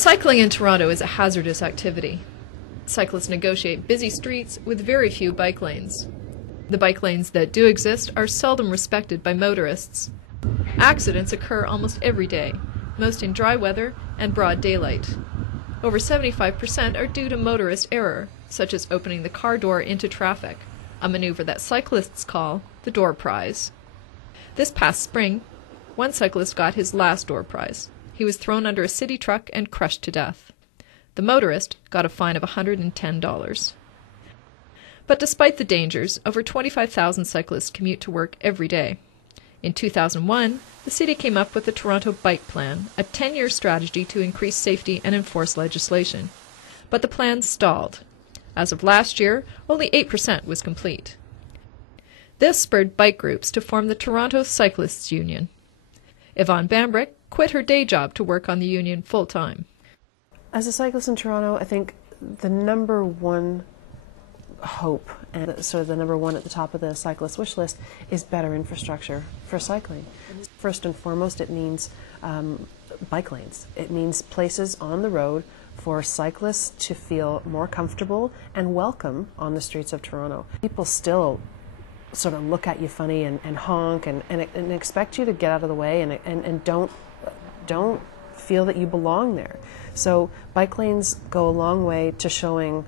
Cycling in Toronto is a hazardous activity. Cyclists negotiate busy streets with very few bike lanes. The bike lanes that do exist are seldom respected by motorists. Accidents occur almost every day, most in dry weather and broad daylight. Over 75% are due to motorist error, such as opening the car door into traffic, a maneuver that cyclists call the door prize. This past spring, one cyclist got his last door prize. He was thrown under a city truck and crushed to death. The motorist got a fine of $110. But despite the dangers, over 25,000 cyclists commute to work every day. In 2001, the city came up with the Toronto Bike Plan, a 10-year strategy to increase safety and enforce legislation. But the plan stalled. As of last year, only 8% was complete. This spurred bike groups to form the Toronto Cyclists Union. Yvonne Bambrick quit her day job to work on the union full-time. As a cyclist in Toronto, I think the number one hope, and sort of the number one at the top of the cyclist wish list, is better infrastructure for cycling. First and foremost, it means bike lanes. It means places on the road for cyclists to feel more comfortable and welcome on the streets of Toronto. People still sort of look at you funny and honk and expect you to get out of the way and don't feel that you belong there. So bike lanes go a long way to showing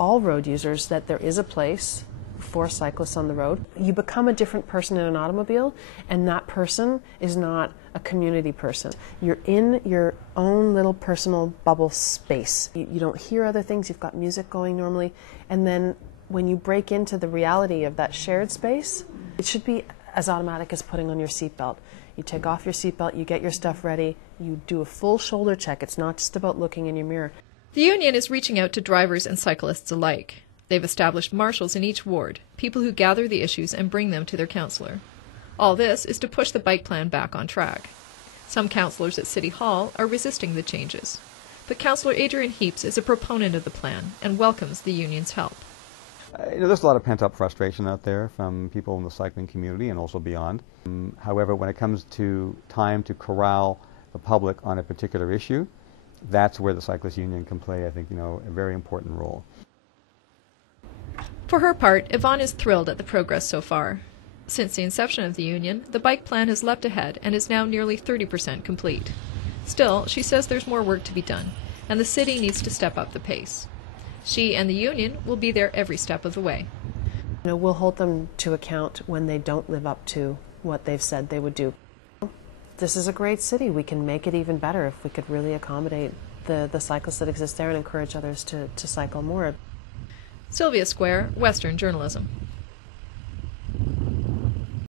all road users that there is a place for cyclists on the road. You become a different person in an automobile, and that person is not a community person. You're in your own little personal bubble space. You don't hear other things, you've got music going normally, and then when you break into the reality of that shared space, it should be as automatic as putting on your seatbelt. You take off your seatbelt, you get your stuff ready, you do a full shoulder check. It's not just about looking in your mirror. The union is reaching out to drivers and cyclists alike. They've established marshals in each ward, people who gather the issues and bring them to their councillor. All this is to push the bike plan back on track. Some councillors at City Hall are resisting the changes, but Councillor Adrian Heaps is a proponent of the plan and welcomes the union's help. There's a lot of pent-up frustration out there from people in the cycling community and also beyond. However, when it comes to time to corral the public on a particular issue, that's where the Cyclists Union can play, I think, a very important role. For her part, Yvonne is thrilled at the progress so far. Since the inception of the union, the bike plan has leapt ahead and is now nearly 30% complete. Still, she says there's more work to be done, and the city needs to step up the pace. She and the union will be there every step of the way. We'll hold them to account when they don't live up to what they've said they would do. This is a great city. We can make it even better if we could really accommodate the cyclists that exist there and encourage others to cycle more. Sylvia Squair, Western Journalism.